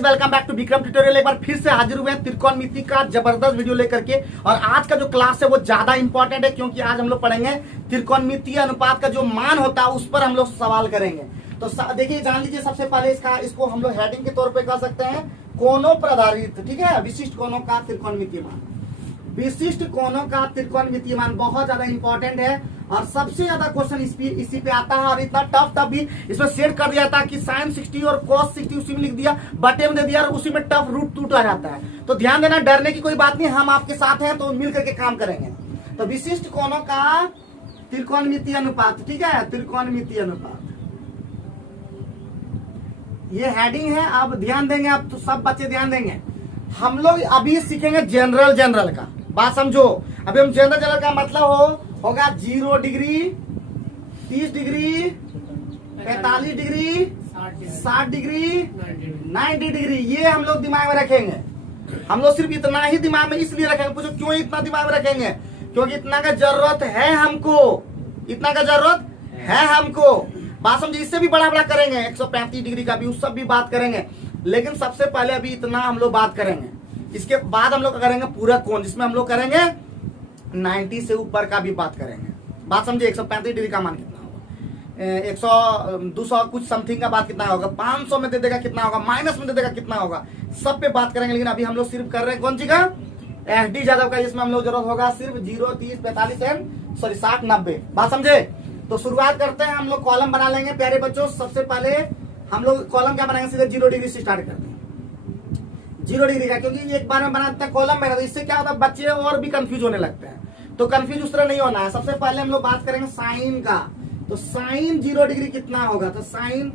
Guys, welcome back to Vikram tutorial. एक बार फिर से हाजिर हुए हैं त्रिकोणमिति का जबरदस्त वीडियो लेकर के। और आज का जो क्लास है वो ज्यादा इंपॉर्टेंट है, क्योंकि आज हम लोग पढ़ेंगे त्रिकोणमितीय अनुपात का जो मान होता है उस पर हम लोग सवाल करेंगे। तो देखिए, जान लीजिए सबसे पहले इसको हम लोग हेडिंग के तौर पे कह सकते हैं कोनों पर आधारित, ठीक है, विशिष्ट कोनों का त्रिकोणमितीय मान। विशिष्ट कोनों का त्रिकोणमितीय मान बहुत ज्यादा इंपॉर्टेंट है और सबसे ज्यादा क्वेश्चन इसी पे आता है। और इतना टफ भी इसमें सेट कर दिया था कि sin 60 और cos 60 उसी में लिख दिया, बटे में दे दिया और उसी में टफ रूट टूट आ जाता है। तो ध्यान देना, डरने की कोई बात नहीं, हम आपके साथ हैं तो मिल करके काम करेंगे। तो विशिष्ट कोनों का त्रिकोणमितीय अनुपात, ठीक है, त्रिकोणमितीय अनुपात, ये हेडिंग है। अब ध्यान देंगे, अब तो सब बच्चे ध्यान देंगे। हम लोग अभी सीखेंगे जनरल का, बात समझो। अभी हम जनरल का मतलब होगा 0 degree, 30 degree, 45 degree, 60 degree, 90 degree, ये हम लोग दिमाग में रखेंगे। हम लोग सिर्फ इतना ही दिमाग में इसलिए रखेंगे, पूछो क्यों इतना दिमाग में रखेंगे? क्योंकि इतना का जरूरत है हमको, इतना का जरूरत है हमको। बात समझे, इससे भी बड़ा बड़ा करेंगे, 135 डिग्री का भी, उस सब भी बात करेंगे। लेकिन सबसे पहले अभी इतना हम लोग बात करेंगे। इसके बाद हम लोग करेंगे पूरा कोण, जिसमें हम लोग करेंगे 90 से ऊपर का भी बात करेंगे। बात समझे, 135 डिग्री का मान कितना होगा, 100, 200 कुछ समथिंग का बात कितना होगा, 500 में दे देगा कितना होगा, माइनस में दे देगा कितना होगा, सब पे बात करेंगे। लेकिन अभी हम लोग सिर्फ कर रहे हैं कौन सी का, एसडी यादव का, जिसमें हम लोग जरूरत होगा सिर्फ 0, 30, 45 एंड 60, 90। बात समझे? तो शुरुआत करते हैं, हम लोग कॉलम बना लेंगे प्यारे बच्चों। सबसे पहले हम लोग कॉलम क्या बनाएंगे, सीधे 0 डिग्री से स्टार्ट करते हैं, 0 डिग्री का, क्योंकि एक बार में बनाते हैं कॉलम में, तो इससे क्या होता है, बच्चे और भी कंफ्यूज होने लगते हैं। तो कंफ्यूज उस तरह नहीं होना है। सबसे पहले हम लोग बात करेंगे साइन का। तो साइन 0 डिग्री कितना होगा, तो साइन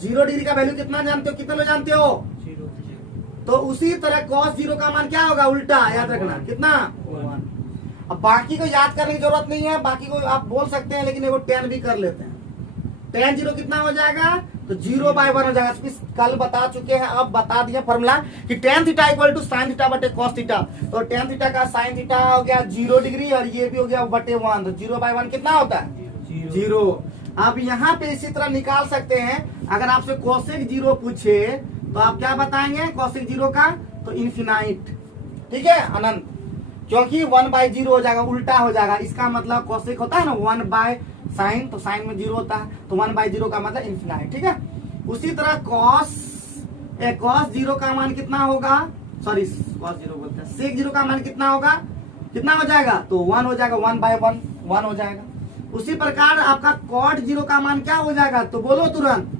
0 डिग्री का वैल्यू कितना जानते हो, कितना लोग जानते हो? 0। तो उसी तरह cos 0 का मान क्या होगा, उल्टा, याद रखना, कितना, 1। अब बाकी को याद करने की जरूरत नहीं है, बाकी को आप बोल सकते हैं, लेकिन एगो tan भी कर लेते हैं। tan 0 कितना हो जाएगा, तो 0/1 हो जाएगा। कल बता चुके हैं, अब बता दिया फॉर्मूला कि tan theta equal to sin theta बटे cos थीटा। तो tan थीटा का sin थीटा हो गया 0 डिग्री और ये भी हो गया बटे 1। तो 0/1 कितना होता है, 0। अब यहाँ पे इसी तरह निकाल सकते हैं। अगर आपसे cosec 0 पूछे तो आप क्या बताएंगे cosec 0 का, तो इन्फिनाइट, ठीक है, अनंत, क्योंकि 1/0 हो जाएगा, उल्टा हो जाएगा। इसका मतलब cosec होता है ना 1/sin, तो साइन में 0 होता है, तो 1/0 का मतलब इन्फिनाइट, ठीक है। उसी तरह cos 0 का मान कितना होगा, सॉरी cos 0 बोलते हैं, sec 0 का मान कितना होगा, कितना हो जाएगा, तो 1 हो जाएगा, 1/1 1 हो जाएगा। उसी प्रकार आपका cot 0 का मान क्या हो जाएगा, तो बोलो तुरंत,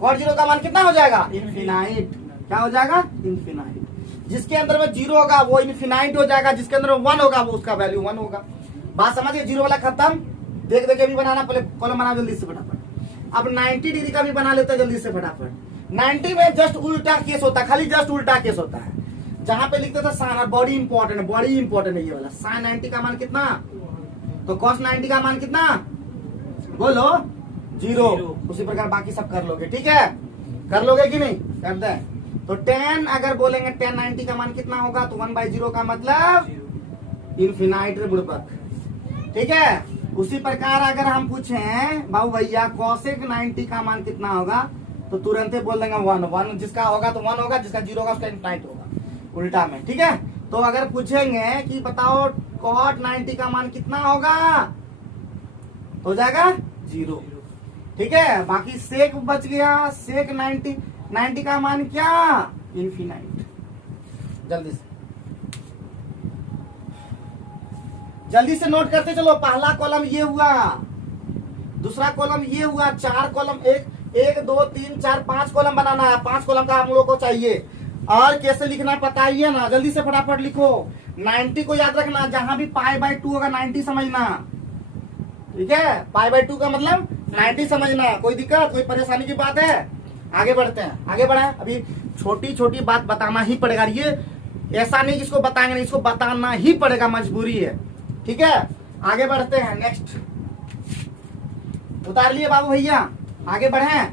cot 0 का मान कितना हो जाएगा, इन्फिनाइट। क्या हो जाएगा, इन्फिनाइट। जिसके अंदर में 0 होगा वो इन्फिनाइट हो जाएगा, जिसके अंदर में 1 होगा वो उसका वैल्यू 1 होगा। बात समझिए, 0 वाला खत्म। देख के भी बनाना, पहले कॉलम बना जल्दी से फटाफट। अब 90 डिग्री का भी बना लेते हैं जल्दी से फटाफट। 90 में जस्ट उल्टा केस होता है, खाली जस्ट उल्टा केस होता है। जहां पे लिखते थे साइन, और बड़ी इंपॉर्टेंट है, बड़ी इंपॉर्टेंट है ये वाला। साइन 90 का मान कितना, तो cos 90 का मान कितना, बोलो 0। उसी प्रकार बाकी सब कर लोगे, ठीक है, कर लोगे कि नहीं, करते हैं। तो tan अगर बोलेंगे tan 90 का मान कितना होगा, तो 1/0 का मतलब इन्फिनाइट बुड़बक, ठीक है। उसी प्रकार अगर हम पूछें बाबू भैया cosec 90 का मान कितना होगा, तो तुरंत ही बोल देंगे 1। जिसका होगा तो 1 होगा, जिसका 0 होगा उसका इन्फिनाइट होगा, उल्टा में, ठीक है। तो अगर पूछेंगे कि बताओ cot 90 का मान कितना होगा, हो जाएगा 0, ठीक है। बाकी sec बच गया, sec 90 का मान क्या, इन्फिनाइट। जल्दी से नोट करते चलो। पहला कॉलम ये हुआ, दूसरा कॉलम ये हुआ, 4 कॉलम, 1 2 3 4 5 कॉलम बनाना है। 5 कॉलम का हम लोग को चाहिए। और कैसे लिखना बताइए ना, जल्दी से फटाफट लिखो। 90 को याद रखना, जहां भी π/2 होगा 90 समझना, ठीक है। π/2 का मतलब 90 समझना। कोई दिक्कत, कोई परेशानी की बात है? आगे बढ़ते हैं, आगे बढ़े। अभी छोटी छोटी बात बताना ही पड़ेगा, ये ऐसा नहीं जिसको बताएंगे नहीं, इसको बताना ही पड़ेगा, मजबूरी है, ठीक है। आगे बढ़ते हैं, नेक्स्ट उतार लिए बाबू भैया, आगे बढ़े।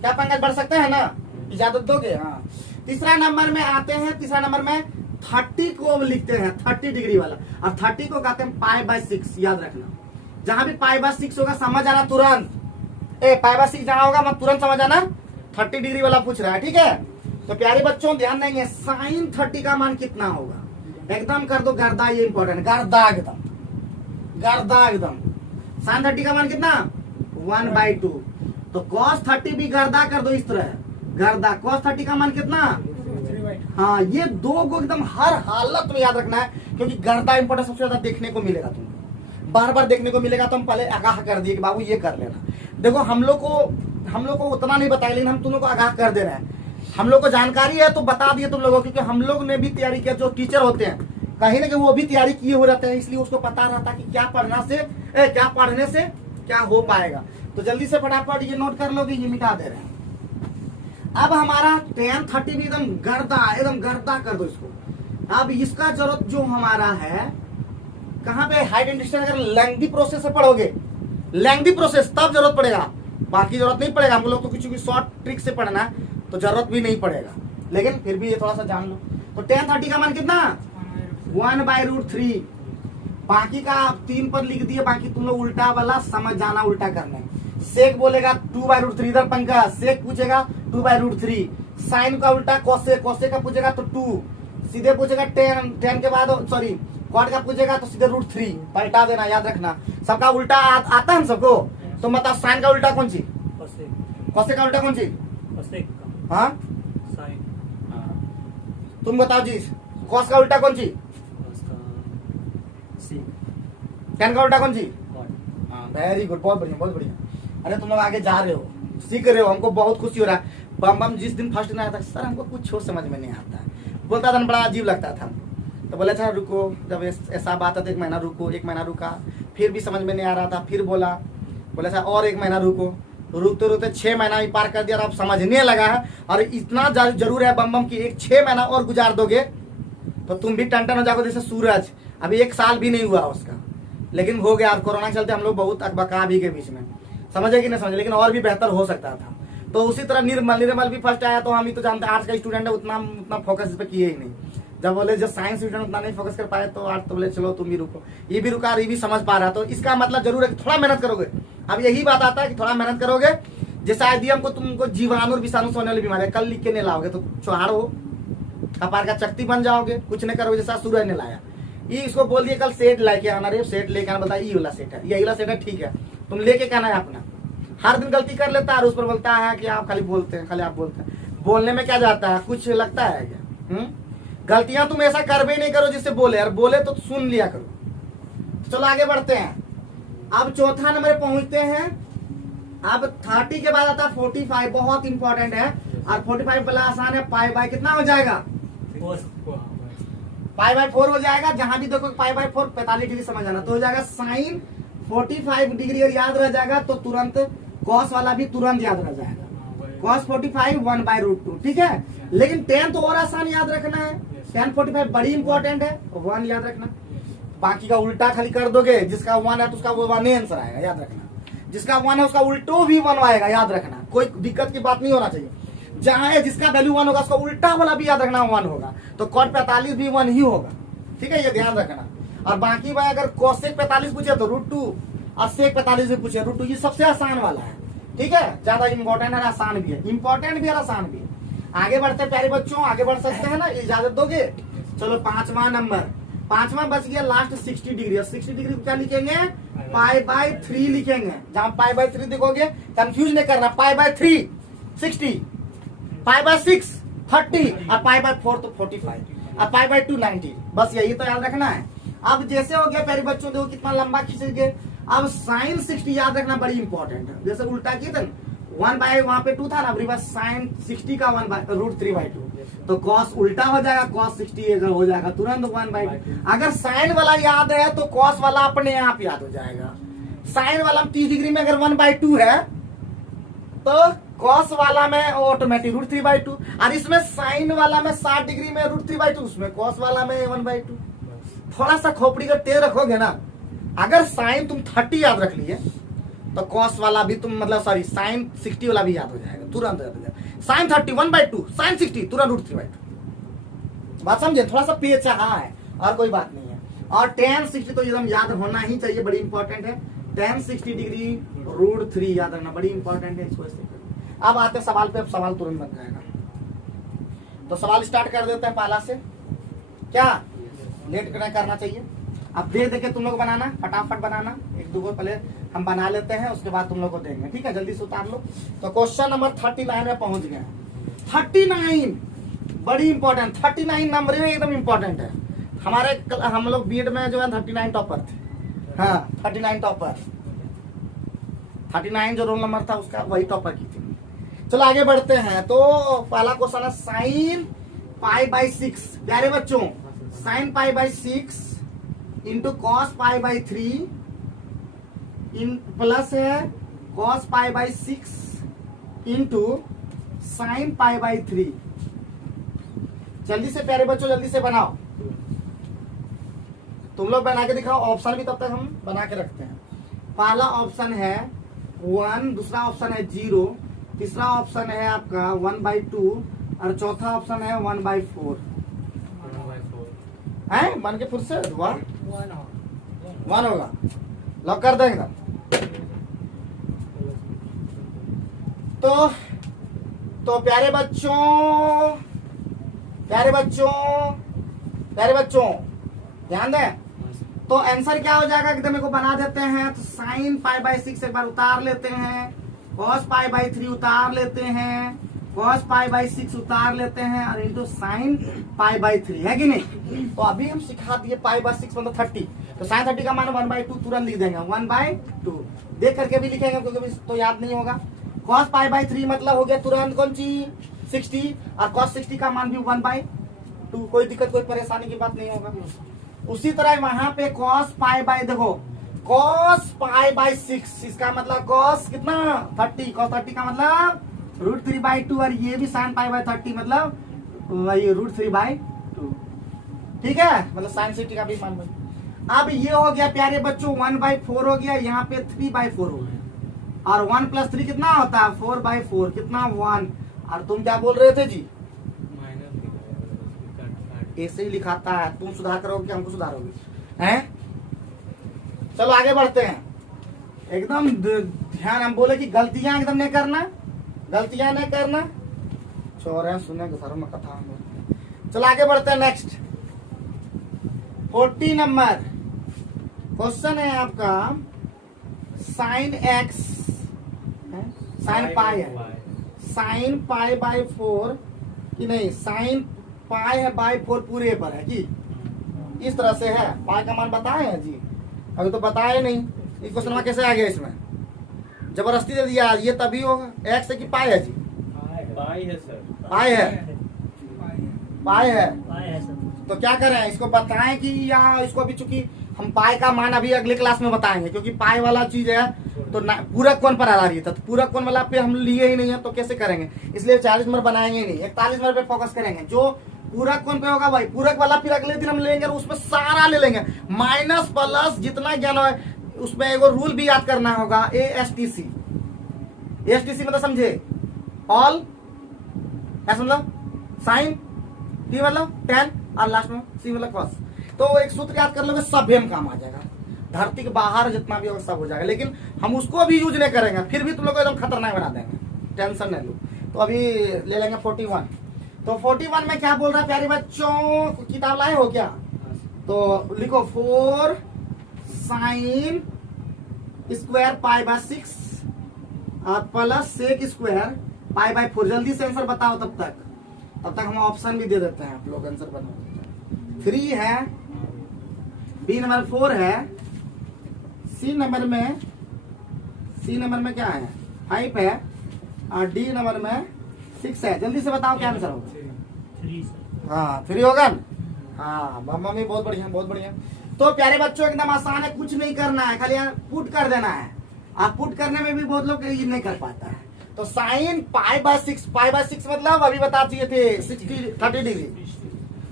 क्या पंकज बढ़ सकते हैं ना, इजाजत दोगे? हाँ। तीसरा नंबर में आते हैं, तीसरा नंबर में 30 को लिखते हैं, 30 डिग्री वाला, और 30 को कहते हैं π/6, याद रखना। जहां भी π/6 होगा समझ आना तुरंत, π/6 जहां होगा मत तुरंत समझ आना, 30 डिग्री वाला पूछ रहा है, ठीक है। तो प्यारे बच्चों ध्यान देंगे, साइन 30 का मान कितना होगा, एकदम कर दो गर्दा, ये इंपॉर्टेंट, गर्दा एकदम, गर्दा एकदम। साइन 30 का मान कितना 1/2, तो cos 30 भी गर्दा कर दो इस तरह, गर्दा। cos 30 का मान कितना, हाँ ये दो को एकदम हर हालत में याद रखना है, क्योंकि गर्दा इंपॉर्टेंट सबसे ज्यादा देखने को मिलेगा तुमको, बार बार देखने को मिलेगा। तो हम पहले आगाह कर दिए कि बाबू ये कर लेना। देखो हम लोग को उतना नहीं बताया, लेकिन हम तुम लोग को आगाह कर दे रहे हैं। हम लोग को जानकारी है तो बता दिए तुम लोगों को, क्योंकि हम लोग ने भी तैयारी किया। जो टीचर होते हैं कहीं ना कहीं वो भी तैयारी किए हो रहते हैं, इसलिए उसको पता रहता है कि क्या पढ़ने से क्या हो पाएगा। तो जल्दी से फटाफट ये नोट कर लोगे, ये मिटा दे रहे हैं। अब हमारा tan 30 भी एकदम गर्दा कर दो इसको। अब इसका जरूरत जो हमारा है कहाँ पे, हाइट एंड डिस्टेंस। अगर लेंथी प्रोसेस से पढ़ोगे, लेंथी प्रोसेस तब जरूरत पड़ेगा, बाकी जरूरत नहीं पड़ेगा। हम लोग तो कुछ भी शॉर्ट ट्रिक से पढ़ना है तो जरूरत भी नहीं पड़ेगा, लेकिन फिर भी ये थोड़ा सा जान लो। तो tan 30 का मान कितना 1/√3। बाकी का 3 पर लिख दिए, बाकी तुम लोग उल्टा वाला समझ जाना, उल्टा करना। सेक बोलेगा 2/√3, इधर पंखा सेक पूछेगा 2/√3। साइन का उल्टा कोसेक, कोसेक का पूछेगा तो 2, सीधे पूछेगा tan के बाद सॉरी कॉट का पूछेगा तो सीधे √3, पलटा देना, याद रखना। सबका उल्टा आता है हम सबको। तो मतलब साइन का उल्टा कौन सी, कोसेक का उल्टा कौन सी, हाँ तुम बताओ जी। कॉस का उल्टा कौन सी, tan का उल्टा कौन सी, वेरी गुड, बहुत बढ़िया बहुत बढ़िया। अरे तुम लोग आगे जा रहे हो, सीख रहे हो, हमको बहुत खुशी हो रहा है। बम जिस दिन फर्स्ट दिन आया था, सर हमको कुछ छोड़ समझ में नहीं आता, बोलता था बड़ा अजीब लगता था। तो बोला था रुको, जब ऐसा बात था तो 1 महीना रुको। 1 महीना रुका, फिर भी समझ में नहीं आ रहा था, फिर बोला था और 1 महीना रुको। रुकते रुकते 6 महीना भी पार कर दिया और अब समझने लगा है। और इतना जरूर है बम की 6 महीना और गुजार दोगे तो तुम भी टन हो जाओगे जैसे सूरज। अभी 1 साल भी नहीं हुआ उसका, लेकिन हो गया। कोरोना चलते हम लोग बहुत अकबका भी के बीच में, समझे कि नहीं समझे, लेकिन और भी बेहतर हो सकता था। तो उसी तरह निर्मल भी फर्स्ट आया। तो हम ही तो जानते हैं आर्ट्स का स्टूडेंट है, उतना फोकस इस पे किए ही नहीं। जब बोले जब साइंस स्टूडेंट उतना नहीं फोकस कर पाए तो आर्ट्स तो बोले चलो तुम भी रुको। ये भी रुका, ये भी समझ पा रहा। तो इसका मतलब जरूर है कि थोड़ा मेहनत करोगे। अब यही बात आता है कि थोड़ा मेहनत करोगे। जैसे आज दिया हमको, तुमको जीवाणु और विषाणु से होने वाली बीमारी कल लिख के नहीं लाओगे तो चौहाड़ हो, कपार का चकती बन जाओगे। कुछ नहीं करोगे, जैसा सूरज ने लाया। ये इसको बोल दिए कल सेट लेके आना, रे सेट लेके आना, बताइए ये वाला सेट है, ये वाला सेट है, ठीक है तुम लेके कहना है अपना। हर दिन गलती कर लेता है और उस पर बोलता है कि आप खाली बोलते हैं, खाली आप बोलते हैं। बोलने में क्या जाता है, कुछ लगता है क्या? गलतियां तुम ऐसा कर भी नहीं करो जिससे बोले, और बोले तो सुन लिया करो। तो चलो आगे बढ़ते हैं। अब चौथा नंबर पहुंचते हैं। अब 30 के बाद आता 45, बहुत इंपॉर्टेंट है। और 45 पहला आसान है, पाई बाय कितना हो जाएगा, π/4 हो जाएगा। जहां भी देखो π/4 45 डिग्री समझ आना, तो हो जाएगा साइन 45 डिग्री। और याद रह जाएगा तो तुरंत कॉस वाला भी तुरंत याद रह जाएगा, cos 45 1/√2, ठीक है। लेकिन tan तो और आसान याद रखना है, tan 45 बड़ी इंपॉर्टेंट है, 1 याद रखना। बाकी का उल्टा खाली कर दोगे, जिसका 1 है तो उसका वो 1 आंसर आएगा, याद रखना। जिसका 1 है उसका उल्टो भी 1 आएगा, याद रखना। कोई दिक्कत की बात नहीं होना चाहिए। जहां है जिसका वैल्यू 1 होगा उसका उल्टा वाला भी याद रखना 1 होगा। तो cot 45 भी 1 ही होगा, ठीक है, ये ध्यान रखना। और बाकी भाई अगर cosec 45 पूछे तो √2, और sec 45 भी पूछे √2। ये सबसे आसान वाला है, ठीक है। ज्यादा इंपॉर्टेंट है, आसान भी है, इंपॉर्टेंट भी है, आसान भी है। आगे बढ़ते हैं प्यारे बच्चों, आगे बढ़ सकते हैं ना, इजाजत दोगे? चलो 5वां नंबर, 5वां बच गया लास्ट 60 डिग्री। और 60 डिग्री क्या लिखेंगे, π/3 लिखेंगे। जहां π/3 देखोगे कंफ्यूज नहीं करना, π/3 60, π/6 30, और π/4 तो 45, और π/2 90। बस यही तो याद रखना है। अब जैसे हो गया प्यारे बच्चों, देखो कितना लंबा खींचेंगे। अब साइन 60 याद रखना बड़ी इंपॉर्टेंट है। जैसे उल्टा किए थे 1 बाय वहां पे 2 था ना, अभी बस साइन 60 का 1/√3/2। तो कॉस उल्टा हो जाएगा, कॉस 60 अगर हो जाएगा तुरंत 1/2। अगर साइन वाला याद है तो कॉस वाला अपने आप याद हो जाएगा। साइन वाला 30 डिग्री में अगर 1/2 है तो कॉस वाला में ऑटोमेटिक √3/2। और इसमें साइन वाला में 60 डिग्री में √3/2, उसमें कॉस वाला में 1/2। थोड़ा सा खोपड़ी का तेज रखोगे ना। अगर साइन तुम 30 याद रख लिए तो कॉस वाला भी तुम मतलब सॉरी साइन 60 वाला भी याद हो जाएगा, तुरंत याद हो जाएगा। साइन 30 1/2, साइन 60 तुरंत √3/2। बात समझे? थोड़ा सा पेच है और कोई बात नहीं है। और tan 60 तो एकदम याद होना ही चाहिए, बड़ी इंपॉर्टेंट है। tan 60 डिग्री √3 याद रखना, बड़ी इंपॉर्टेंट है। इसको अब आते सवाल पे, अब सवाल तुरंत बन जाएगा। तो सवाल स्टार्ट कर देते हैं पहला से, क्या लेट करना चाहिए। अब दे दे के तुम लोग बनाना, फटाफट बनाना, एक दो पहले हम बना लेते हैं, उसके बाद तुम लोग को देंगे, ठीक है। जल्दी से उतार लो। तो क्वेश्चन नंबर 39 में पहुंच गए। 39 बड़ी इंपॉर्टेंट, 39 नंबर में एकदम इंपॉर्टेंट है। हम लोग बीएड में जो है 39 टॉपर थे, हाँ 39 टॉपर, 39 जो रोल नंबर था उसका वही टॉपर की थी। चलो आगे बढ़ते हैं। तो पहला क्वेश्चन है साइन पाई बाई 6। प्यारे बच्चों, sine pi by 6 into cos pi by 3 इन प्लस है cos pi by 6 into sine pi by 3। जल्दी से प्यारे बच्चों, जल्दी से बनाओ। तुम लोग बना के दिखाओ, ऑप्शन भी तब तक हम बना के रखते हैं। पहला ऑप्शन है 1, दूसरा ऑप्शन है 0, तीसरा ऑप्शन है आपका 1/2 और चौथा ऑप्शन है 1/4 है। बन के फिर से 1 होगा, लॉक कर देंगे। तो प्यारे बच्चों, प्यारे बच्चों, प्यारे बच्चों ध्यान दें। तो आंसर क्या हो जाएगा, एकदम मेरे को बना देते हैं। तो साइन पाई बाई 6 एक बार उतार लेते हैं, कॉस पाई बाई 3 उतार लेते हैं, कॉस पाई बाई 6 उतार लेते हैं और इंटू साइन पाई बाई 3, है कि नहीं। तो अभी हम सिखा दिए पाई बाई 6 मतलब 30, तो साइन 30 का मान 1/2 तुरंत लिख देंगे, 1/2 देख करके भी लिखेंगे क्योंकि तो याद नहीं होगा। कॉस पाई बाई 3 मतलब हो गया तुरंत कौन सी 60, और कॉस 60 का मान भी 1/2, कोई दिक्कत कोई परेशानी की बात नहीं होगा। उसी तरह वहां पे कॉस पाई बाई, देखो कॉस पाई बाई 6 इसका मतलब कॉस कितना 30, कॉस 30 का मतलब √3/2 और ये भी साइन पाई बाई 30 मतलब वही √3/2, ठीक है, मतलब साइन 60 का भी मान। अब ये हो गया प्यारे बच्चों 1/4 हो गया, यहाँ पे 3/4 हो गया, और 1 + 3 कितना होता है 4/4, कितना 1। और तुम क्या बोल रहे थे जी, ऐसे ही लिखाता है, तुम सुधार करोगे हमको सुधारोगे हैं। चलो आगे बढ़ते हैं। एकदम ध्यान, हम बोले कि गलतियां एकदम नहीं करना, गलतियां नहीं करना, छोरे सुने घरों में कथा। चलो आगे बढ़ते हैं। नेक्स्ट 40 नंबर क्वेश्चन है आपका साइन x, साइन पाई है, साइन पाई बाई 4 कि नहीं, साइन पाई है बाई 4 पूरे पर है कि इस तरह से है। पाई का मान बताए हैं जी, अभी तो बताए नहीं। इस क्वेश्चन में कैसे आ गया, इसमें जबरदस्ती दे दिया, ये तभी होगा। एक्स है कि पाई है जी, पाई है सर, पाई है, पाई है। सर। तो क्या करें, इसको बताएं कि यहाँ इसको अभी चूंकि हम पाई का मान अभी अगले क्लास में बताएंगे, क्योंकि पाई वाला चीज है तो पूरक कोण पर आधारित है, तो पूरक कोण वाला पे हम लिए ही नहीं है तो कैसे करेंगे, इसलिए 40 नंबर बनाएंगे ही नहीं, 41 नंबर पे फोकस करेंगे। जो पूरक कोण पे होगा भाई, पूरक वाला फिर अगले दिन हम लेंगे और उसमें सारा ले लेंगे, माइनस प्लस जितना ज्ञान है उसमें एगो रूल भी याद करना होगा, ASTC। ASTC मतलब समझे, ऑल एस मतलब साइन, टी मतलब टेन और लास्ट में सी मतलब कॉस। तो एक सूत्र याद कर लोगे, सब में काम आ जाएगा, धरती के बाहर जितना भी होगा सब हो जाएगा। लेकिन हम उसको भी यूज नहीं करेंगे, फिर भी तुम लोग को एकदम खतरनाक बना देंगे, टेंशन नहीं लो। तो अभी ले लेंगे 41। तो 41 में क्या बोल रहा है प्यारे बच्चों, किताब लाए हो क्या, तो लिखो 4 साइन स्क्वायर पाई बाय 6 और plus sec square pi by 4। जल्दी से आंसर बताओ, तब तक हम ऑप्शन भी दे देते हैं, आप लोग आंसर बना। 3 है, बी नंबर 4 है, सी नंबर में क्या है 5 है, और डी नंबर में 6 है। जल्दी से बताओ क्या आंसर होगा। 3 सर। हाँ 3 होगा ना, हाँ मम्मी बहुत बढ़िया, बहुत बढ़िया। तो प्यारे बच्चों एकदम आसान है, कुछ नहीं करना है, खाली पुट कर देना है। आप पुट करने में भी बहुत लोग ये नहीं कर पाता है। तो sine pi by 6, pi by 6 मतलब अभी बता दिए थे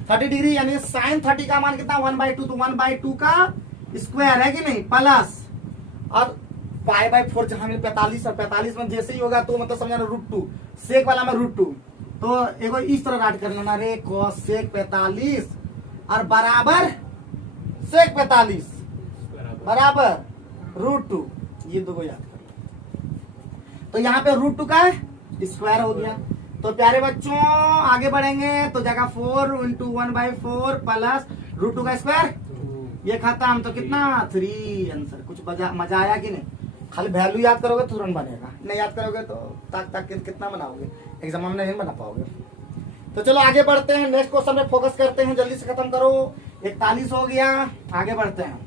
30 डिग्री, यानी साइन 30 का मान कितना 1/2, तो 1/2 का स्क्वायर है कि नहीं, प्लस और पाई बाय 4 जहां में 45 और 45 में जैसे ही होगा तो मतलब समझना √2, सेक वाला में √2। तो एगो इस तरह राइट कर लेना, रे cos सेक 45 और बराबर सेक 45 बराबर √2, ये दो याद कर। तो यहाँ पे √2 का स्क्वायर हो गया। तो प्यारे बच्चों आगे बढ़ेंगे तो जगह 4 इंटू 1/4 प्लस √2 का स्क्वायर, ये खत्म। तो कितना 3 आंसर। कुछ मजा आया कि नहीं? खाली वैल्यू याद करोगे तुरंत बनेगा, नहीं याद करोगे तो ताक ताक के कितना बनाओगे, एग्जाम में नहीं बना पाओगे। तो चलो आगे बढ़ते हैं, नेक्स्ट क्वेश्चन में फोकस करते हैं, जल्दी से खत्म करो। 41 हो गया, आगे बढ़ते हैं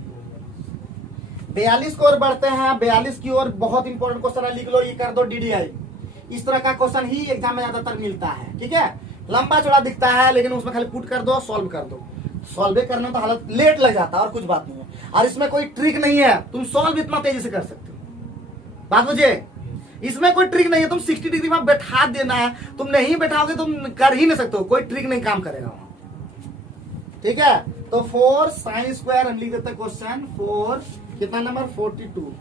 42 की ओर बढ़ते हैं। 42 की ओर बहुत इंपॉर्टेंट क्वेश्चन है, लिख लो, ये कर दो DDI। इस तरह का क्वेश्चन ही एग्जाम में ज्यादातर मिलता है, ठीक है। लंबा चौड़ा दिखता है लेकिन उसमें खाली पुट कर दो, सॉल्व कर दो। सॉल्व करने में तो हालत लेट लग जाता है और कुछ बात नहीं है, और इसमें कोई ट्रिक नहीं है, तुम सॉल्व इतना तेजी से कर सकते हो। बात मुझे, इसमें कोई ट्रिक नहीं है, तुम 60 डिग्री में बैठा देना है, तुम नहीं बैठाओगे तुम कर ही नहीं सकते हो, कोई ट्रिक नहीं काम करेगा वहां, ठीक है। तो 4 sin स्क्वायर हम लिख देते हैं क्वेश्चन 4 कितना नंबर 42।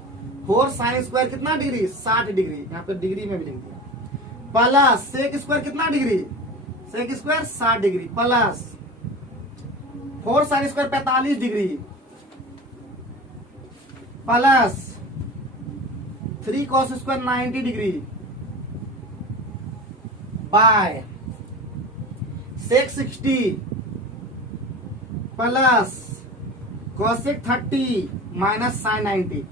4 sin स्क्वायर कितना डिग्री 60 डिग्री, यहाँ पे डिग्री में भी लिख दिया। प्लस सेक स्क्वायर कितना degree, sec square 60 degree plus 4 sin square 45 degree plus 3 cos square 90 degree by sec 60 plus cosec 30 minus sin 90।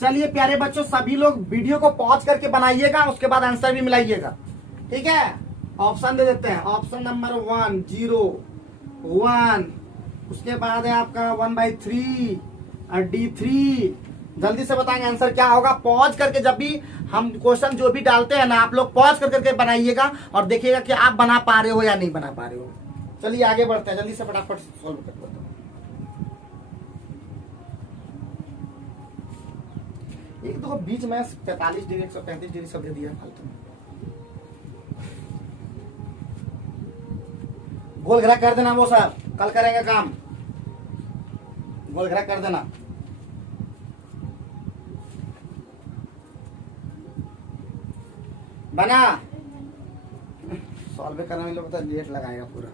चलिए प्यारे बच्चों सभी लोग वीडियो को पॉज करके बनाइएगा, उसके बाद आंसर भी मिलाइएगा, ठीक है। ऑप्शन दे देते हैं, ऑप्शन नंबर 1 0 1, उसके बाद है आपका 1/3 और D3। जल्दी से बताएंगे आंसर क्या होगा। पॉज करके जब भी हम क्वेश्चन जो भी डालते हैं ना, आप लोग पॉज करके बनाइएगा और देखिएगा कि आप बना पा रहे हो या नहीं बना पा रहे हो। चलिए आगे बढ़ते हैं, जल्दी से फटाफट सॉल्व कर देते हैं। एक दो बीच में 45 डिग्री 135 डिग्री सब दे दिया फालतू में। गोल घेरा कर देना वो साहब, कल करेंगे काम, गोल घेरा कर देना। बना सॉल्व करने में लोग तो लेट लगाएगा पूरा।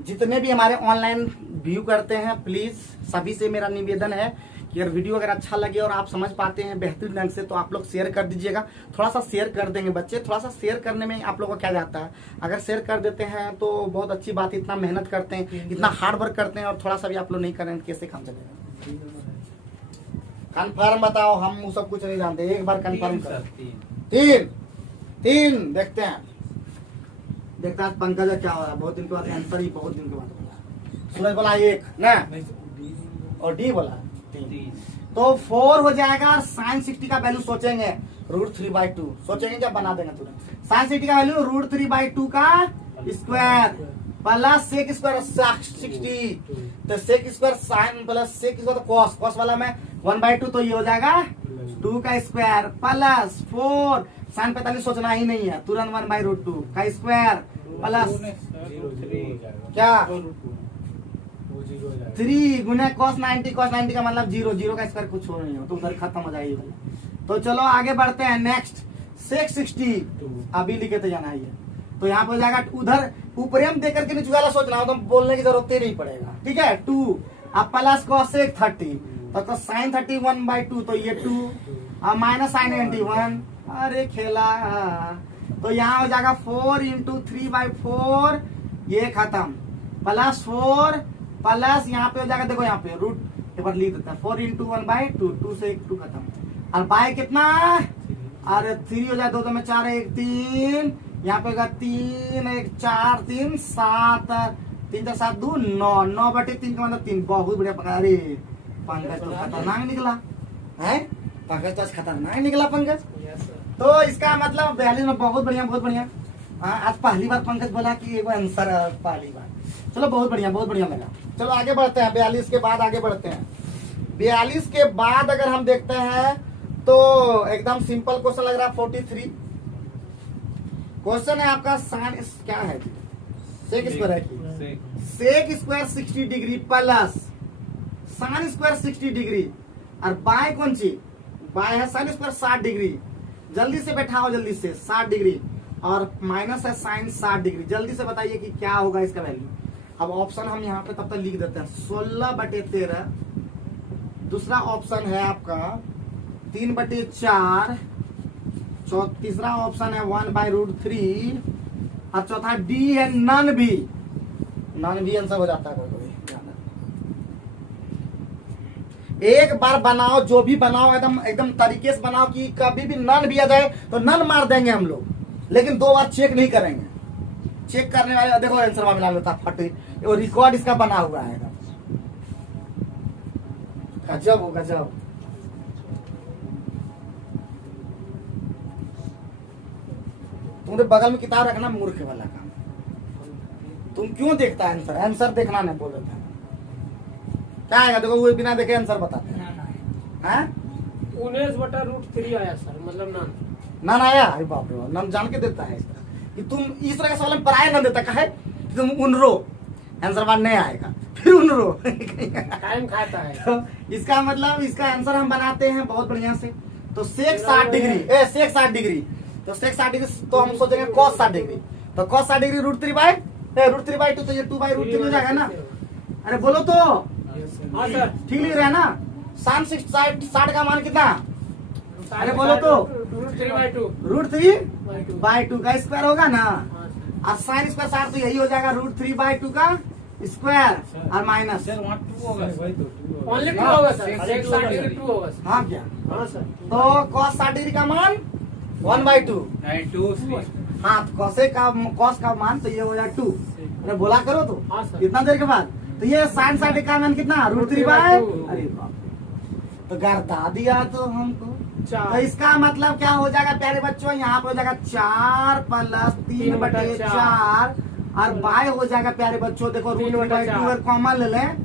जितने भी हमारे ऑनलाइन व्यू करते हैं प्लीज सभी से मेरा निवेदन है कि अगर वीडियो अगर अच्छा लगे और आप समझ पाते हैं बेहतरीन ढंग से तो आप लोग शेयर कर दीजिएगा। थोड़ा सा शेयर कर देंगे बच्चे, थोड़ा सा शेयर करने में आप लोगों को क्या जाता है, अगर शेयर कर देते हैं तो बहुत अच्छी बात। इतना मेहनत करते हैं, इतना हार्ड वर्क करते हैं और थोड़ा सा भी आप लोग नहीं करें कैसे काम चलेगा। कन्फर्म बताओ, हम वो सब कुछ नहीं जानते, एक बार कन्फर्म कर। 3 देखते हैं आज पंकज का क्या हो रहा है। बहुत दिन के बाद आंसर ही बहुत दिन के बाद बोला। सूरज बोला 1 ना और डी बोला 3, तो 4 हो जाएगा। sin 60 का वैल्यू सोचेंगे √3/2 सोचेंगे, जब बना देंगे तुरंत। sin 60 का वैल्यू √3/2 का स्क्वायर प्लस सेक स्क्वायर 60, तो sec square sin plus sec square तो cos वाला में 1/2, तो ये हो जाएगा 2 का स्क्वायर प्लस 4 sin 45 सोचना ही नहीं है, तुरंत 1/√2 का स्क्वायर प्लस क्या 3 गुना cos 90 का मतलब 0 का स्क्वायर कुछ हो नहीं हो तो उधर खत्म हो जाएगी। तो चलो आगे बढ़ते हैं। नेक्स्ट सेक 60 अभी लिखे तो जाना है, तो यहाँ पे हो जाएगा उधर ऊपर हम देख करके नीचे वाला सोचना हो तो बोलने की जरूरत ही नहीं पड़ेगा, ठीक है। 2 अब प्लस cosec 30 तो sin 30 1/2, तो ये 2 अब माइनस sin 91, अरे खेला। तो यहाँ हो जाएगा 4 इंटू 3/4, ये खत्म प्लस 4 प्लस यहाँ पे हो जाएगा, देखो यहाँ पे रूट एक बार लिख देता है 4 इंटू 1/2, 2 से 2 खत्म और बाय कितना, अरे 3 हो जाए 2 में 4 1 3, यहाँ पे होगा 3 1 4 3 7 3 4 7 2 9 9/3 का मतलब 3। बहुत बढ़िया पकड़ा। अरे पंकज तो खतरनाक निकला है, पंकज तो खतरनाक निकला पंकज। तो इसका मतलब 42 में बहुत बढ़िया बहुत बढ़िया। आज पहली बार पंकज बोला कि एक आंसर पहली बार। चलो बहुत बढ़िया लगा। चलो आगे बढ़ते हैं, 42 के बाद आगे बढ़ते हैं। 42 के बाद अगर हम देखते हैं तो एकदम सिंपल क्वेश्चन लग रहा है। 43 क्वेश्चन है आपका, साइन क्या है, सेक स्क्वायर है, sec square 60 degree plus sine square 60 degree और बाय कौन सी, बाय है साइन स्क्वायर 60 डिग्री। जल्दी से बैठाओ, जल्दी से 60 डिग्री और माइनस है साइन 60 डिग्री। जल्दी से बताइए कि क्या होगा इसका वैल्यू। अब ऑप्शन हम यहाँ पे तब तक लिख देते हैं 16/13। दूसरा ऑप्शन है आपका 3/4। तीसरा ऑप्शन है 1/√3 और चौथा डी है नन भी। नन भी आंसर हो जाता है कोई कोई। एक बार बनाओ, जो भी बनाओ एकदम एकदम तरीके से बनाओ कि कभी भी नन भी आ जाए तो नन मार देंगे हम लोग, लेकिन 2 बार चेक नहीं करेंगे। चेक करने वाले देखो आंसर में मिला लेता फटे, वो रिकॉर्ड इसका बना हुआ है। गजब हो गजब। तुम्हारे बगल में किताब रखना मूर्ख वाला काम। तुम क्यों देखता है आंसर? आंसर देखना नहीं बोल रहा था। क्या आएगा देखो, वो बिना देखे आंसर बताते हैं। 19/√3 आया सर, मतलब नन। नन आया? अरे बाप रे, नन जान के देता है इस तरह कि तुम इस तरह के सवाल में पराया न देता है कि तुम उनरो आंसर वन नहीं आएगा, फिर उनरो टाइम खाता है। तो इसका मतलब इसका आंसर हम बनाते हैं बहुत बढ़िया से। तो सेक 60 डिग्री, सेक 60 डिग्री, तो सेक 60 डिग्री तो हम सोचेंगे cos 60 डिग्री। तो cos 60 डिग्री √3/2, तो ये 2/√3 हो जाएगा ना। अरे बोलो तो हाँ सर, ठीक लिख रहे हैं ना। साइन 60 का मान कितना? अरे बोलो तो √3/2 √3/2 का स्क्वायर होगा ना। और साइन स्क्वायर 60 तो यही हो जाएगा √3/2 का स्क्वायर और माइनस। सर वहाँ 2 होगा वही तो 2 होगा। ओनली 2 होगा सर, 60 डिग्री 2 होगा सर। हाँ क्या? हाँ सर, तो cos 60 डिग्री का मान 1/2। नहीं 2 3 हाँ तो cos का मान तो ये हो जाएगा 2। अरे बोला करो तो हाँ सर। इतना देर के बाद। तो ये साइन 60 का मान कितना? √3/2। अरे बाप रे, तो गर्दा दिया तो हमको। तो 4 इसका मतलब क्या हो जाएगा प्यारे बच्चों? यहाँ पे हो जाएगा 4 + 3/4 और बाय हो जाएगा प्यारे बच्चों। देखो 3/2 अगर कॉमन ले लें,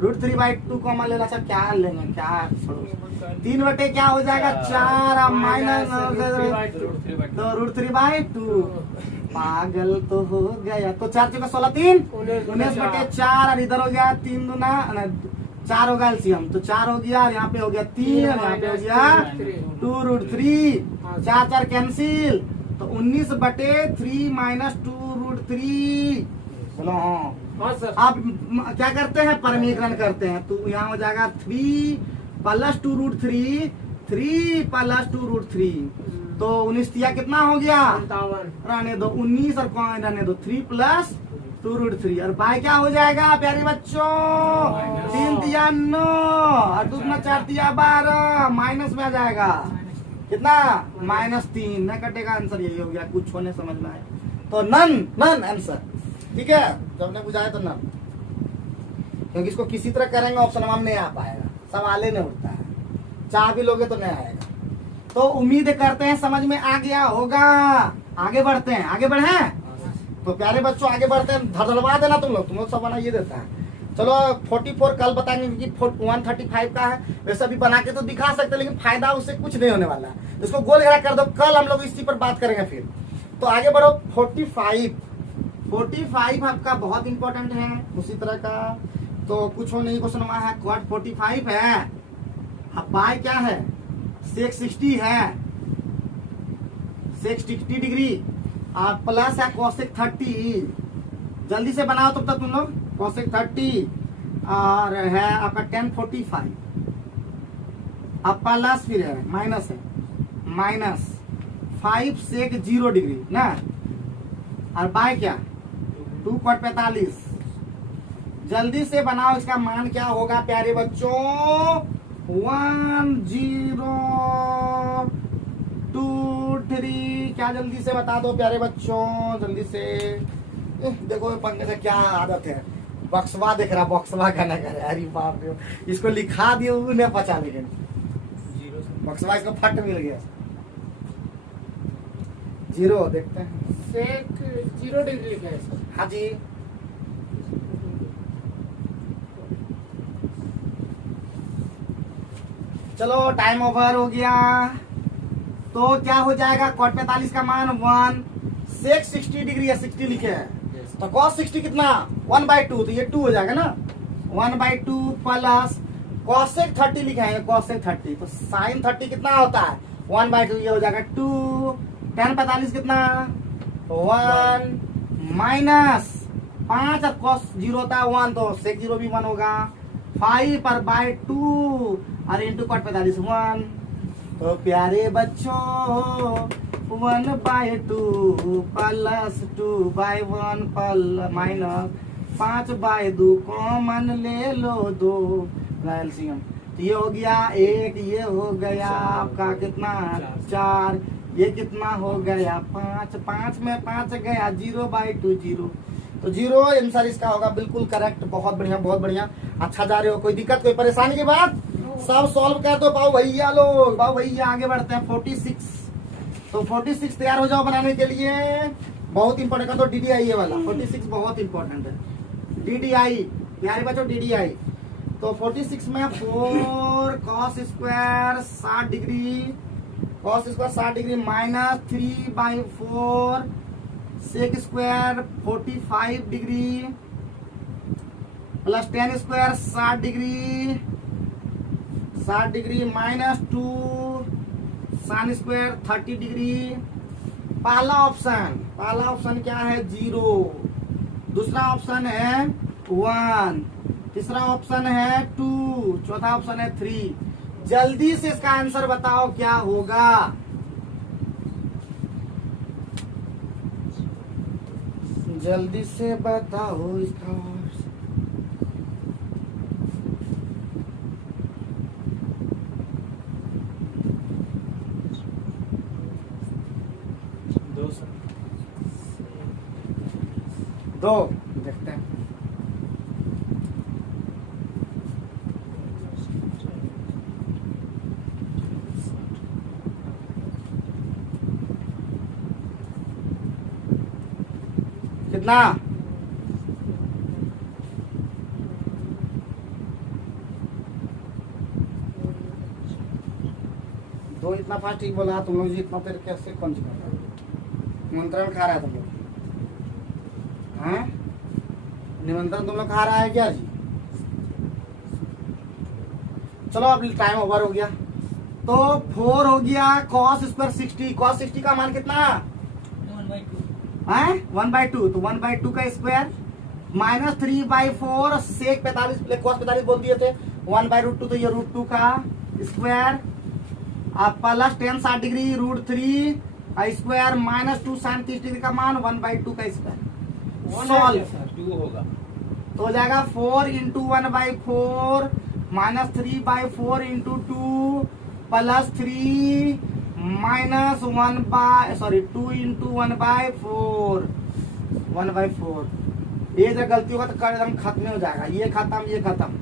√3/2 कॉमन ले लें। अच्छा क्या लेंगे, क्या छोड़ो, 3 क्या हो जाएगा 4 और माइनस तो √3/2। पागल तो हो गया। तो 4 × 16 3 19/4 और इधर हो गया 3 दूना 4 होगा एलसीएम, तो 4 हो गया और यहाँ पे हो गया 3 और यहाँ पे हो गया 2√3। 4 कैंसिल, तो 19/3 - 2√3। बोलो हाँ। हाँ सर। आप क्या करते हैं? परमीकरण करते हैं। तो यहाँ हो जाएगा 3 + 2√3, 3 + 2√3। तो 19 दिया कितना हो गया? 57 रहने दो 19 और कौन रहने दो 3 + 2√3 और बाय क्या हो जाएगा प्यारे बच्चों? 3 दिया 9 और 2 × 4 दिया 12, माइनस में आ जाएगा कितना? -3 न कटेगा। आंसर यही हो गया। कुछ होने समझ में आया तो नन आंसर। ठीक है, जब ने बुझाया तो नन, क्योंकि इसको किसी तरह करेंगे ऑप्शन में नहीं आ पाएगा, सवाल नहीं उठता है। चाह भी लोगे तो नहीं आएगा। तो उम्मीद करते हैं समझ में आ गया होगा। आगे बढ़ते हैं, आगे बढ़े। तो प्यारे बच्चों आगे बढ़ते हैं। धड़धड़वा देना तुम लोग सब बना ये देता है। चलो 44 कल बताएंगे क्योंकि 135 का है। वैसे भी बना के तो दिखा सकते हैं, लेकिन फायदा उससे कुछ नहीं होने वाला है। इसको गोल घेरा कर दो, कल हम लोग इसी पर बात करेंगे फिर। तो आगे बढ़ो 45 आपका बहुत इंपॉर्टेंट है उसी तरह का। तो कुछ हो नहीं, क्वेश्चन हुआ है क्वाड 45 है। अब बाय क्या है? सेक 60 है, सेक 60 डिग्री और प्लस है कोसेक 30। जल्दी से बनाओ तब तक तुम लोग। कोसेक 30 और है आपका tan 45। अब प्लस फिर है माइनस है, -5 सेक 0 डिग्री ना। और बाय क्या? 2 cot 45। जल्दी से बनाओ, इसका मान क्या होगा प्यारे बच्चों? 1023। क्या जल्दी से बता दो प्यारे बच्चों, जल्दी से। देखो पंखे से क्या आदत है, बक्सवा देख रहा, बक्सवा का ना करे। अरे बाप रे, इसको लिखा दिए उन्हें पचा, लेकिन बक्सवा इसको फट मिल गया। 0 देखते हैं। सेक 0 डिग्री लिखा है सर। हाँ जी, चलो टाइम ओवर हो गया। तो क्या हो जाएगा? cot 45 का मान 1। सेक 60 डिग्री या 60 लिखे हैं, तो cos 60 कितना? 1/2, तो ये 2 हो जाएगा ना। 1/2 प्लस cosec 30 लिखा है, cosec 30, तो sin 30 कितना होता है? 1/2, ये हो जाएगा 2। tan 45 कितना? 1 माइनस 5 और cos 0 होता है 1, तो sec 0 भी 1 होगा। 5 पर बाय 2 और इंटू cot 45 1। तो प्यारे बच्चों 1/2 प्लस 2/1 प्लस माइनस 5/2 कॉमन ले लो 2 एलसीएम। तो ये हो गया 1, ये हो गया आपका कितना 4, ये कितना हो गया 5, 5 में 5 गया 0/2 0। तो 0 आंसर इसका होगा बिल्कुल करेक्ट। बहुत बढ़िया बहुत बढ़िया, अच्छा जा रहे हो। कोई दिक्कत कोई परेशानी की बात? सब सॉल्व कर दो पाओ भैया लोग। पाओ भैया आगे बढ़ते हैं 46। तो 46 तैयार हो जाओ बनाने के लिए। बहुत इंपॉर्टेंट है तो DDI ये वाला 46 बहुत इंपॉर्टेंट है। DDI प्यारे बच्चों DDI। तो 46 में 4 cos square 60 degree, cos square 60 degree minus 3/4 sec square 45 degree plus tan square 60 degree minus 2 sin square 30 degree. पहला ऑप्शन क्या है 0, दूसरा ऑप्शन है 1, तीसरा ऑप्शन है 2, चौथा ऑप्शन है 3। जल्दी से इसका आंसर बताओ क्या होगा। जल्दी से बताओ इसका। दो देखते हैं। कितना? दो इतना फास्ट ठीक बोला तुम लोग जी। इतना देर कैसे कौन सी निमंत्रण खा रहा है तुम लोग? हैं? निमंत्रण तुम लोग खा रहा है क्या जी? चलो अब टाइम ओवर हो गया। तो 4 हो गया cos स्क्वायर 60। cos 60 का मान कितना है 1/2। तो 1/2 का स्क्वायर माइनस 3/4 sec 45 cos 45 बोल दिए थे 1/√2। तो ये √2 का स्क्वायर आप प्लस tan 60 डिग्री √3 का स्क्वायर माइनस 2 sin 30 डिग्री का मान 1/2 का स्क्वायर। सॉल्व 2 होगा तो हो जाएगा 4 into 1/4 minus 3/4 into 2 plus 3 minus 2 into 1/4 ये जब गलती होगा तो एकदम खत्म हो जाएगा। ये खत्म ये खत्म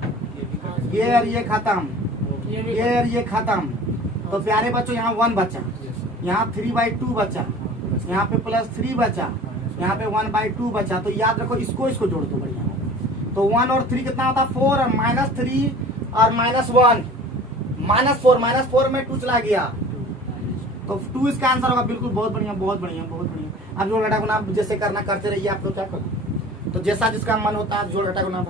ये और ये खत्म ये और ये खत्म। तो प्यारे बच्चों यहाँ 1 बचा, यहाँ 3/2 बचा, यहाँ पे प्लस 3 बचा, यहाँ पे 1/2 बचा। तो याद रखो इसको इसको जोड़ दो बढ़िया। तो 1 और 3 कितना होता है 4 और माइनस 3 और -1 -4 में 2 चला गया तो 2 इसका आंसर होगा। बिल्कुल बहुत बढ़िया बहुत बढ़िया बहुत बढ़िया। अब जोड़ घटा गुना जैसे करना करते रहिए आप लोग। क्या करो तो जैसा जिसका मन होता है जोड़ घटा गुना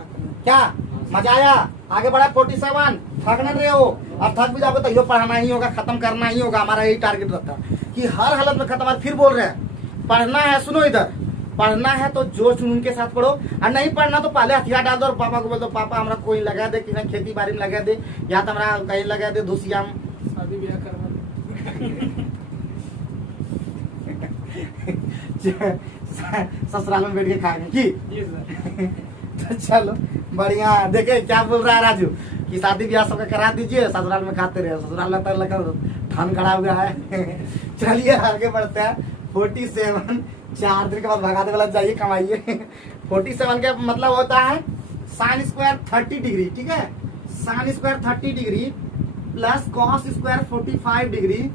क्या मजा आया। आगे बढ़ा 47। थक न रहे हो, अब थक भी जाओगे तो यो पढ़ाना ही होगा, खत्म करना ही होगा। हमारा यही टारगेट रहता है कि हर हालत में खत्म। फिर बोल रहे हैं पढ़ना है, सुनो इधर, पढ़ना है तो जोश जुनून के साथ पढ़ो और नहीं पढ़ना तो पहले हथियार डाल दो और पापा को बोल दो पापा हमारा कोई लगा दे, किसी खेती बाड़ी में लगा दे या तो हमारा कहीं लगा दे धुसिया में। शादी ब्याह करवा ससुराल में बैठ के खाएंगे की। जी सर। तो चलो बढ़िया। देखे क्या बोल रहा है राजू कि शादी ब्याह सबका करा दीजिए, ससुराल में खाते रहे। ससुराल में लगा ठन खड़ा हुआ है। चलिए आगे बढ़ते हैं 47। 4 दिन के बाद भगाते वाला जाइए कमाइए। 47 का मतलब होता है साइन स्क्वायर 30 डिग्री। ठीक है, sine square 30 degree plus cos square 45 degree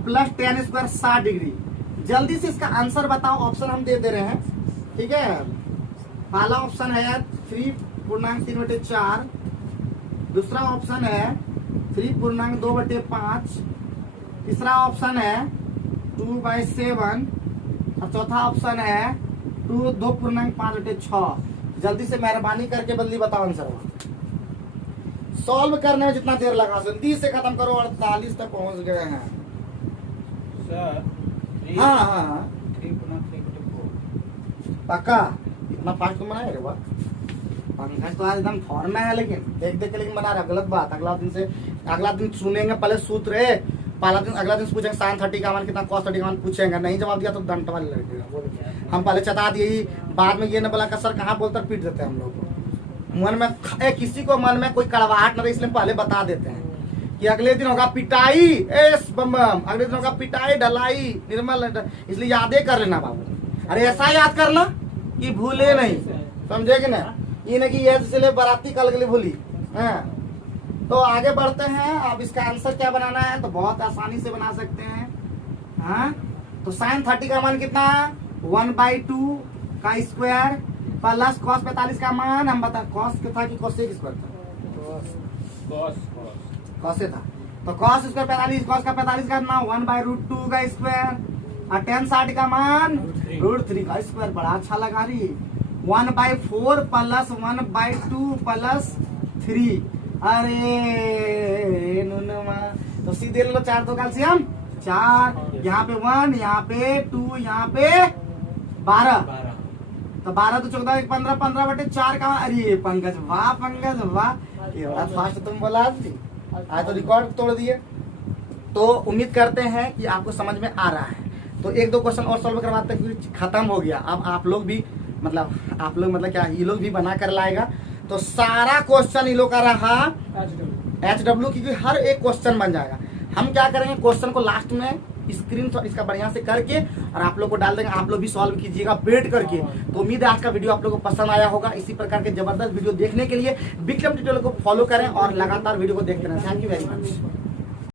plus tan square 60 degree. जल्दी से इसका आंसर बताओ। ऑप्शन हम दे रहे हैं। ठीक है, पहला ऑप्शन है 3.3/4, दूसरा ऑप्शन है 3.2/5, तीसरा ऑप्शन है 2/7 और चौथा ऑप्शन है 2.5/6। जल्दी से मेहरबानी करके बल्दी बताओ आंसर। सॉल्व करने में जितना देर लगा जल्दी से खत्म करो। 48 तक पहुंच गए हैं सर। हाँ हाँ हाँ 3/3/4 पक्का इतना फास्ट तुम बनाए रे वाह। पंकज तो आज एकदम फॉर्म में है, लेकिन देख देख के लेकिन बना रहा। गलत बात। अगला दिन सुनेंगे पहले सूत्र है, अगला दिन पूछेंगे साइन 30 का मान कितना, cos 30 का मान पूछेंगे, नहीं जवाब दिया तो दंड वाले लगेगा। हम पहले चता दिए, बाद में ये न बोला सर कहाँ बोलकर पीट देते हैं हम लोग को। मन में किसी को मन में कोई कड़वाहट न रहे, इसलिए पहले बता देते हैं कि अगले दिन होगा पिटाई। बम बम अगले दिन होगा पिटाई ढलाई निर्मल, इसलिए यादें कर लेना बाबू। अरे ऐसा याद करना कि भूले नहीं, समझे कि ना, ये नहीं कि ये इसलिए बाराती कल के लिए भूली। हाँ तो आगे बढ़ते हैं। अब इसका आंसर क्या बनाना है, तो बहुत आसानी से बना सकते हैं। हाँ तो साइन 30 का मान कितना, 1/2 का स्क्वायर प्लस cos 45 का मान, हम बता cos था कि cos स्क्वायर था, cos से था, तो cos स्क्वायर 45, cos का 45 का मान 1/√2 का स्क्वायर, और tan 60 का मान √3 का स्क्वायर। बड़ा अच्छा लगा रही। 1/4 प्लस 1/2 प्लस 3। अरे नुनमा तो सीधे ले लो 4 तो कैल्शियम 4, यहाँ पे 1, यहाँ पे 2, यहाँ पे 12, तो 12 तो 14 15 15/4 का। अरे पंकज वाह, पंकज वाह, ये बड़ा फास्ट तुम बोला आज तो रिकॉर्ड तोड़ दिए। तो उम्मीद करते हैं कि आपको समझ में आ रहा है। तो 1-2 क्वेश्चन और सॉल्व करवाते हैं, खत्म हो गया। अब आप लोग मतलब क्या ये लोग भी बना कर लाएगा। तो सारा क्वेश्चन ये लोग का रहा HW, क्योंकि हर एक क्वेश्चन बन जाएगा। हम क्या करेंगे, क्वेश्चन को लास्ट में स्क्रीनशॉट इसका बढ़िया से करके और आप लोग को डाल देंगे, आप लोग भी सॉल्व कीजिएगा बैठ करके। तो उम्मीद है आज का वीडियो आप लोगों को पसंद आया होगा। इसी प्रकार के जबरदस्त वीडियो देखने के लिए विक्रम ट्यूटोरियल को फॉलो करें और लगातार वीडियो को देखते रहें। Thank you very much.